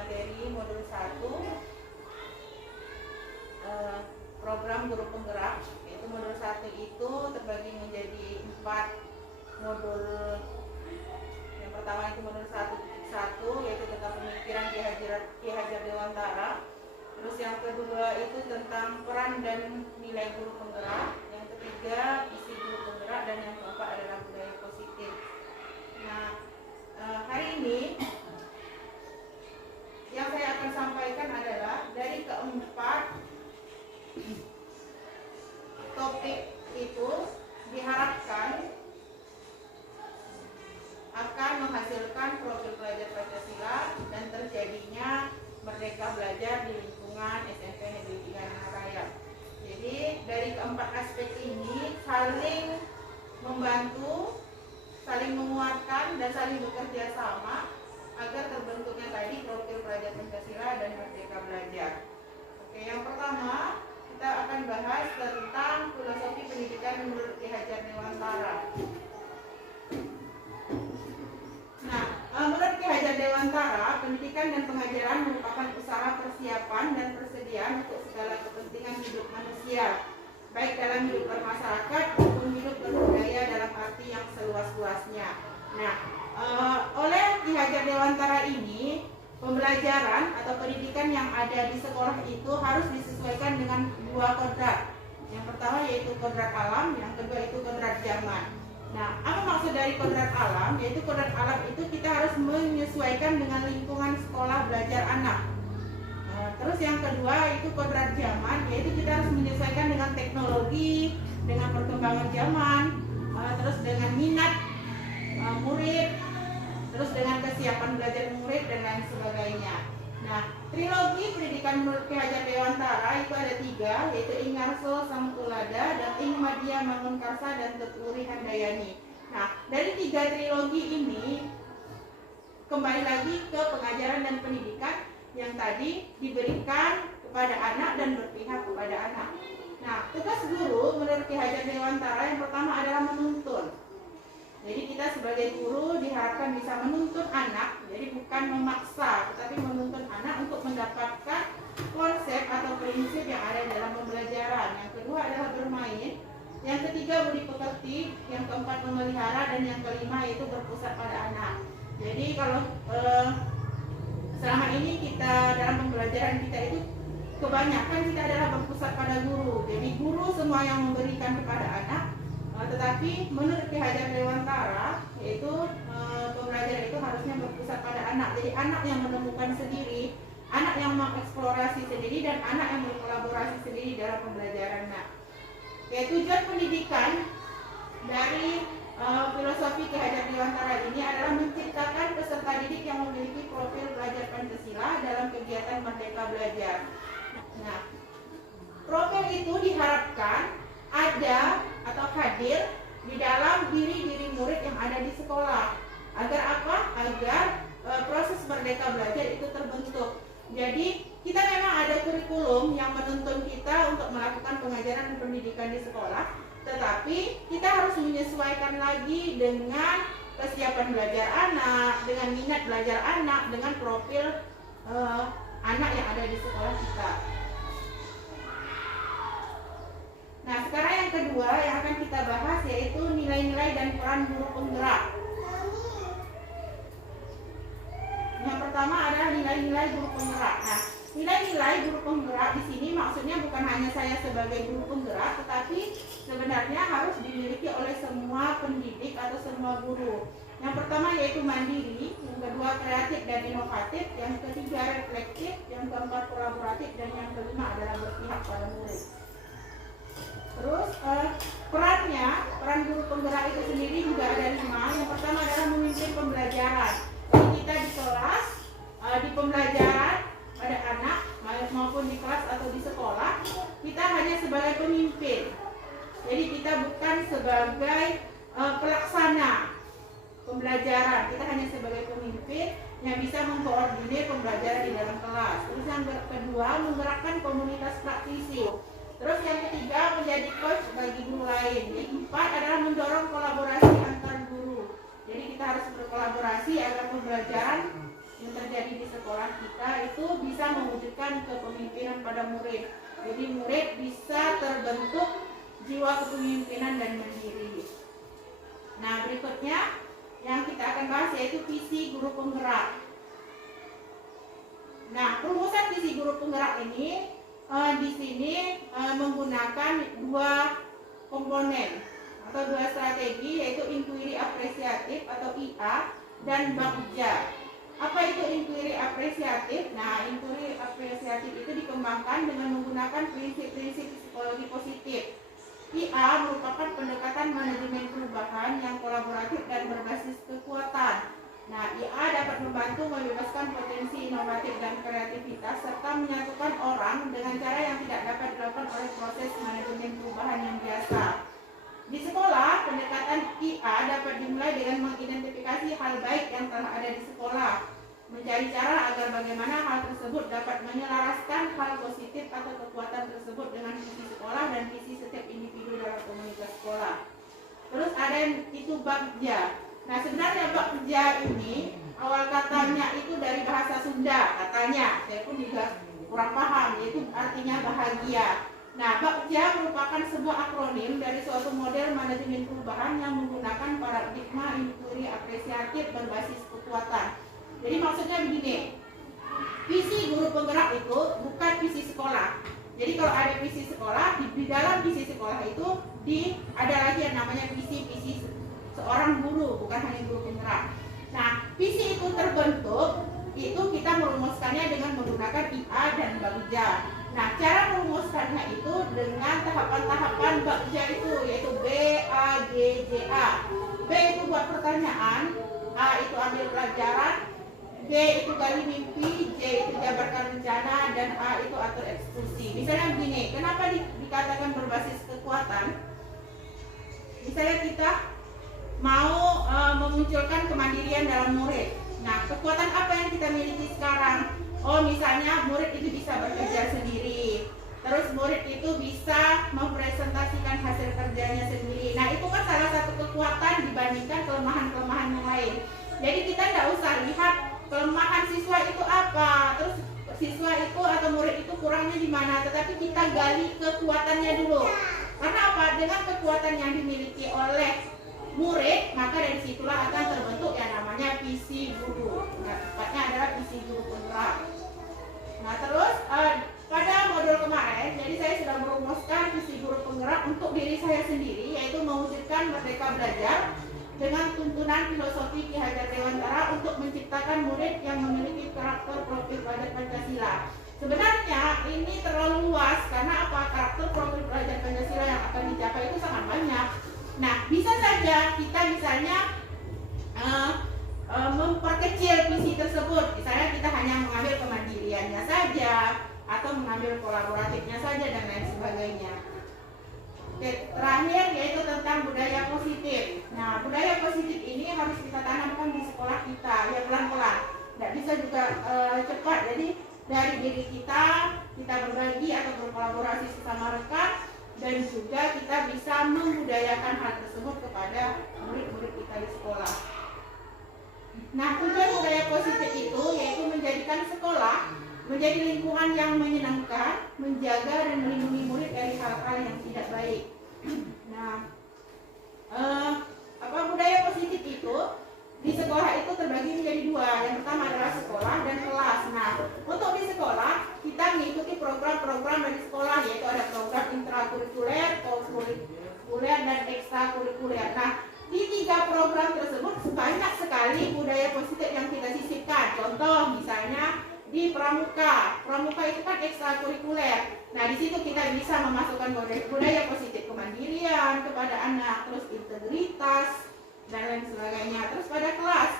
materi modul 1 program guru penggerak. Yaitu modul 1 itu terbagi menjadi 4 modul. Yang pertama itu modul 1.1 yaitu tentang pemikiran Ki Hajar Dewantara. Terus yang kedua itu tentang peran dan nilai guru penggerak. Yang ketiga isi guru penggerak, dan yang keempat adalah budaya positif. Nah, hari ini yang saya akan sampaikan adalah dari keempat topik itu diharapkan akan menghasilkan profil pelajar Pancasila dan terjadinya merdeka belajar di lingkungan SMP Negeri 3 Nanaraya. Jadi dari keempat aspek ini saling membantu, saling menguatkan, dan saling bekerja sama agar terbentuknya tadi profil pelajar Pancasila dan merdeka belajar. Oke, yang pertama kita akan bahas tentang filosofi pendidikan menurut Ki Hajar Dewantara. Nah, menurut Ki Hajar Dewantara, pendidikan dan pengajaran merupakan usaha persiapan dan persediaan untuk segala kepentingan hidup manusia, baik dalam hidup bermasyarakat maupun hidup berbudaya dalam arti yang seluas-luasnya. Nah, oleh Ki Hajar Dewantara ini, pembelajaran atau pendidikan yang ada di sekolah itu harus disesuaikan dengan dua kodrat. Yang pertama yaitu kodrat alam, yang kedua itu kodrat zaman. Nah, apa maksud dari kodrat alam? Yaitu kodrat alam itu kita harus menyesuaikan dengan lingkungan sekolah belajar anak. Terus yang kedua itu kodrat zaman, yaitu kita harus menyesuaikan dengan teknologi, dengan perkembangan zaman, terus dengan minat murid, terus dengan kesiapan belajar murid dan lain sebagainya. Nah, trilogi pendidikan menurut Ki Hajar Dewantara itu ada 3, yaitu Ing Ngarso Samtulada, dan Ing Madya Mangunkarsa, dan Tuturi Handayani. Nah, dari 3 trilogi ini kembali lagi ke pengajaran dan pendidikan yang tadi diberikan kepada anak dan berpihak kepada anak. Nah, tugas guru menurut Ki Hajar Dewantara yang pertama adalah menuntun. Jadi kita sebagai guru diharapkan bisa menuntun anak, jadi bukan memaksa, tetapi menuntun anak untuk mendapatkan konsep atau prinsip yang ada dalam pembelajaran. Yang kedua adalah bermain, yang ketiga budi pekerti, yang keempat memelihara, dan yang kelima yaitu berpusat pada anak. Jadi kalau selama ini kita dalam pembelajaran kita itu kebanyakan kita adalah berpusat pada guru. Jadi guru semua yang memberikan kepada anak. Tetapi menurut Ki Hajar Dewantara yaitu pembelajaran itu harusnya berpusat pada anak. Jadi anak yang menemukan sendiri, anak yang mengeksplorasi sendiri, dan anak yang berkolaborasi sendiri dalam pembelajaran. Nah, tujuan pendidikan dari filosofi Ki Hajar Dewantara ini adalah menciptakan peserta didik yang memiliki profil pelajar Pancasila dalam kegiatan Merdeka Belajar. Nah, profil itu diharapkan ada atau hadir di dalam diri murid yang ada di sekolah. Agar apa? Agar proses merdeka belajar itu terbentuk. Jadi kita memang ada kurikulum yang menuntun kita untuk melakukan pengajaran dan pendidikan di sekolah, tetapi kita harus menyesuaikan lagi dengan kesiapan belajar anak, dengan minat belajar anak, dengan profil anak yang ada di sekolah kita. Nah, sekarang yang kedua yang akan kita bahas yaitu nilai-nilai dan peran guru penggerak. Yang pertama adalah nilai-nilai guru penggerak. Nah, nilai-nilai guru penggerak di sini maksudnya bukan hanya saya sebagai guru penggerak, tetapi sebenarnya harus dimiliki oleh semua pendidik atau semua guru. Yang pertama yaitu mandiri, yang kedua kreatif dan inovatif, yang ketiga reflektif, yang keempat kolaboratif, dan yang kelima adalah berpihak pada murid. Terus peran guru penggerak itu sendiri juga ada 5. Yang pertama adalah memimpin pembelajaran. Jadi kita di kelas, di pembelajaran pada anak maupun di kelas atau di sekolah, kita hanya sebagai pemimpin. Jadi kita bukan sebagai pelaksana pembelajaran, kita hanya sebagai pemimpin yang bisa mengkoordinir pembelajaran di dalam kelas. Terus yang kedua, menggerakkan komunitas praktisi. Terus yang ketiga, menjadi coach bagi guru lain. Yang keempat adalah mendorong kolaborasi antar guru. Jadi kita harus berkolaborasi agar pembelajaran yang terjadi di sekolah sekolah kita itu bisa mewujudkan kepemimpinan pada murid. Jadi murid bisa terbentuk jiwa kepemimpinan dan mandiri. Nah, berikutnya yang kita akan bahas yaitu visi guru penggerak. Nah, perumusan visi guru penggerak ini di sini menggunakan dua komponen atau dua strategi, yaitu inquiry apresiatif atau IA dan bagja. Apa itu inquiry apresiatif? Nah, inquiry apresiatif itu dikembangkan dengan menggunakan prinsip-prinsip psikologi positif. IA merupakan pendekatan manajemen perubahan yang kolaboratif dan berbasis kekuatan. Nah, IA dapat membantu membebaskan potensi inovatif dan kreativitas serta menyatukan orang dengan cara yang tidak dapat dilakukan oleh proses manajemen perubahan yang biasa. Di sekolah, pendekatan IA dapat dimulai dengan mengidentifikasi hal baik yang telah ada di sekolah, mencari cara agar bagaimana hal tersebut dapat menyelaraskan hal positif atau kekuatan tersebut dengan visi sekolah dan visi setiap individu dalam komunitas sekolah. Terus ada yang itu bagja. Nah, sebenarnya bagja ini awal katanya itu dari bahasa Sunda katanya, saya pun juga kurang paham, yaitu artinya bahagia. Nah, bagja merupakan sebuah akronim dari suatu model manajemen perubahan yang menggunakan paradigma inquiry apresiatif berbasis kekuatan. Jadi maksudnya begini, visi guru penggerak itu bukan visi sekolah. Jadi kalau ada visi sekolah, di dalam visi sekolah itu ada lagi yang namanya visi seorang guru, bukan hanya guru penggerak. Nah, visi itu terbentuk, itu kita merumuskannya dengan menggunakan IA dan bagja. Nah, cara merumuskannya itu dengan tahapan-tahapan bagja itu, yaitu B, A, G, J, A. B itu buat pertanyaan, A itu ambil pelajaran, G itu gali mimpi, J itu jabarkan rencana, dan A itu atur eksekusi. Misalnya begini, kenapa dikatakan berbasis kekuatan? Misalnya kita mau memunculkan kemandirian dalam murid. Nah, kekuatan apa yang kita miliki sekarang? Oh, misalnya murid itu bisa bekerja sendiri. Terus murid itu bisa mempresentasikan hasil kerjanya sendiri. Nah, itu kan salah satu kekuatan dibandingkan kelemahan-kelemahan yang lain. Jadi kita tidak usah lihat kelemahan siswa itu apa, terus siswa itu atau murid itu kurangnya di mana, tetapi kita gali kekuatannya dulu. Karena apa? Dengan kekuatan yang dimiliki oleh murid, maka dari situlah akan terbentuk yang namanya visi guru. Nah, tepatnya adalah visi guru penggerak. Nah, terus pada modul kemarin, jadi saya sudah merumuskan visi guru penggerak untuk diri saya sendiri, yaitu mewujudkan merdeka belajar dengan tuntunan filosofi Ki Hajar Dewantara untuk menciptakan murid yang memiliki karakter profil pelajar Pancasila. Sebenarnya ini terlalu luas, karena apa? Karakter profil pelajar Pancasila yang akan dicapai itu sangat banyak. Nah, bisa saja kita misalnya memperkecil visi tersebut. Misalnya kita hanya mengambil kemandiriannya saja, atau mengambil kolaboratifnya saja, dan lain sebagainya. Oke, terakhir yaitu tentang budaya positif. Nah, budaya positif ini harus kita tanamkan di sekolah kita, ya pelan-pelan. Tidak bisa juga cepat. Jadi dari diri kita berbagi atau berkolaborasi sesama rekan, dan juga kita bisa membudayakan hal tersebut kepada murid-murid kita di sekolah. Nah, tujuan budaya positif itu yaitu menjadikan sekolah menjadi lingkungan yang menyenangkan, menjaga dan melindungi murid dari hal-hal yang tidak baik. Nah, budaya positif itu di sekolah itu terbagi menjadi dua. Yang pertama adalah sekolah dan kelas. Nah, untuk di sekolah kita mengikuti program-program dari sekolah, yaitu ada program intrakurikuler, kurikuler, dan ekstrakurikuler. Nah, di tiga program tersebut banyak sekali budaya positif yang kita sisipkan. Contoh misalnya di pramuka itu kan ekstrakurikuler. Nah, di situ kita bisa memasukkan budaya positif kemandirian kepada anak, terus integritas dan lain sebagainya. Terus pada kelas.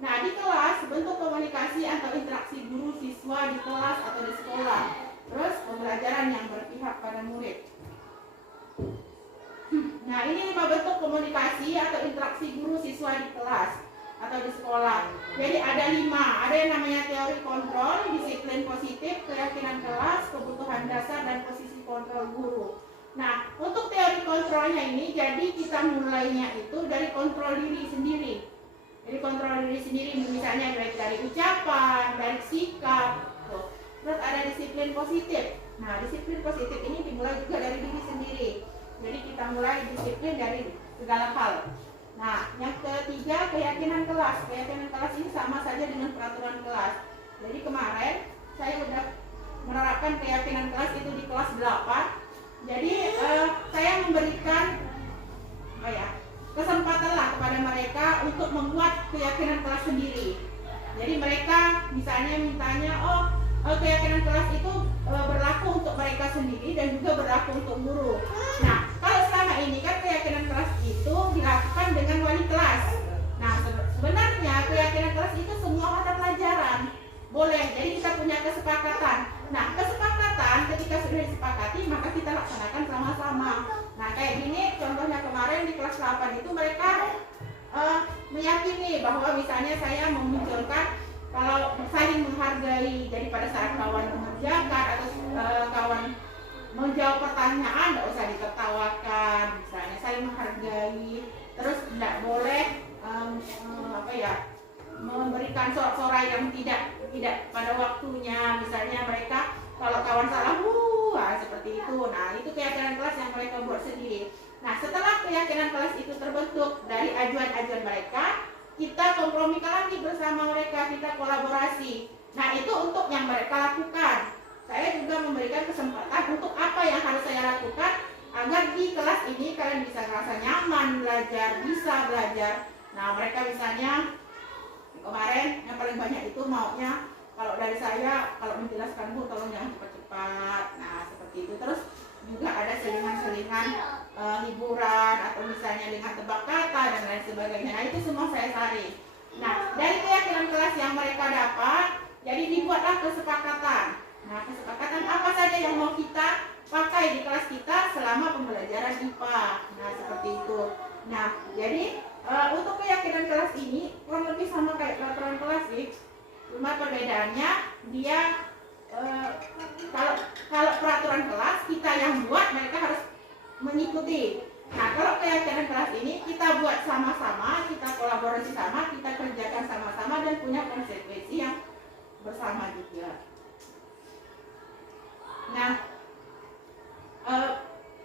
Nah, di kelas bentuk komunikasi atau interaksi guru siswa di kelas atau di sekolah. Terus pembelajaran yang berpihak pada murid. Nah, ini 5 bentuk komunikasi atau interaksi guru siswa di kelas atau di sekolah. Jadi ada 5. Ada yang namanya teori kontrol, disiplin positif, keyakinan kelas, kebutuhan dasar, dan posisi kontrol guru. Nah, untuk teori kontrolnya ini, jadi kita mulainya itu dari kontrol diri sendiri. Jadi kontrol diri sendiri, misalnya baik dari ucapan, dari sikap, tuh. Terus ada disiplin positif. Nah, disiplin positif ini dimulai juga dari diri sendiri. Jadi kita mulai disiplin dari segala hal. Nah, yang ketiga, keyakinan kelas. Keyakinan kelas ini sama saja dengan peraturan kelas. Jadi kemarin saya sudah menerapkan keyakinan kelas itu di kelas 8. Jadi saya memberikan kesempatanlah kepada mereka untuk membuat keyakinan kelas sendiri. Jadi mereka misalnya mintanya, keyakinan kelas itu berlaku untuk mereka sendiri dan juga berlaku untuk guru. Nah, kalau selama ini kan keyakinan kelas itu dilakukan dengan wali kelas. Nah, sebenarnya keyakinan kelas itu semua mata pelajaran boleh. Jadi kita punya kesepakatan. Nah, kesepakatan ketika sudah disepakati maka kita laksanakan sama-sama. Nah, kayak gini contohnya kemarin di kelas 8 itu mereka meyakini bahwa misalnya saya memunculkan kalau saling menghargai, daripada saat kawan mengerjakan atau kawan menjawab pertanyaan tidak usah ditertawakan, misalnya saling menghargai. Terus tidak boleh memberikan sorak-sorai yang tidak pada waktunya. Misalnya mereka kalau kawan salah seperti itu. Nah, itu keyakinan kelas yang mereka buat sendiri. Nah, setelah keyakinan kelas itu terbentuk dari ajuan-ajuan mereka, kita kompromikan lagi bersama mereka, kita kolaborasi. Nah, itu untuk yang mereka lakukan. Saya juga memberikan kesempatan untuk apa yang harus saya lakukan agar di kelas ini kalian bisa merasa nyaman belajar, bisa belajar. Nah, mereka misalnya kemarin yang paling banyak itu maunya kalau dari saya, kalau menjelaskan Bu tolong jangan cepat-cepat. Nah, seperti itu. Terus juga ada selingan-selingan hiburan atau misalnya dengan tebak kata dan lain sebagainya. Nah, itu semua saya cari. Nah, dari keyakinan kelas yang mereka dapat, jadi dibuatlah kesepakatan. Nah, kesepakatan apa saja yang mau kita pakai di kelas kita selama pembelajaran IPA. Nah, seperti itu. Nah, jadi untuk keyakinan kelas ini kurang lebih sama kayak peraturan kelas sih. Cuma perbedaannya dia kalau peraturan kelas kita yang buat, mereka harus mengikuti. Nah, kalau keyakinan kelas ini kita buat sama-sama, kita kolaborasi sama, kita kerjakan sama-sama dan punya konsekuensi yang bersama juga. Nah,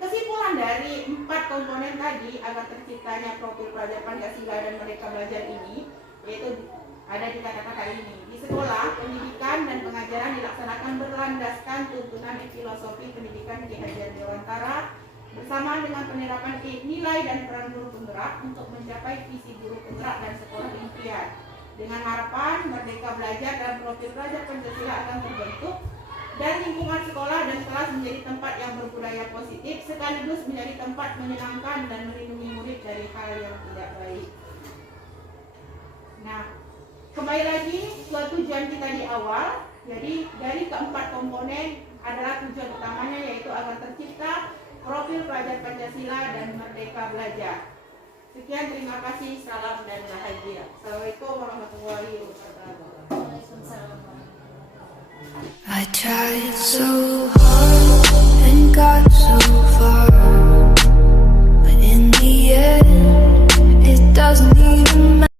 kesimpulan dari 4 komponen tadi agar terciptanya profil pelajar Pancasila dan Merdeka Belajar ini, yaitu ada di kata-kata ini. Di sekolah, pendidikan dan pengajaran dilaksanakan berlandaskan tuntunan filosofi pendidikan Ki Hajar Dewantara bersama dengan penerapan nilai dan peran guru penggerak untuk mencapai visi guru penggerak dan sekolah impian. Dengan harapan Merdeka Belajar dan profil pelajar Pancasila akan terbentuk dan lingkungan sekolah dan kelas menjadi tempat yang berbudaya positif sekaligus menjadi tempat menyenangkan dan melindungi murid dari hal yang tidak baik. Nah, kembali lagi ke tujuan kita di awal. Jadi dari keempat komponen adalah tujuan utamanya yaitu agar tercipta profil pelajar Pancasila dan Merdeka Belajar. Sekian, terima kasih, salam dan bahagia. Assalamualaikum warahmatullahi wabarakatuh. I tried so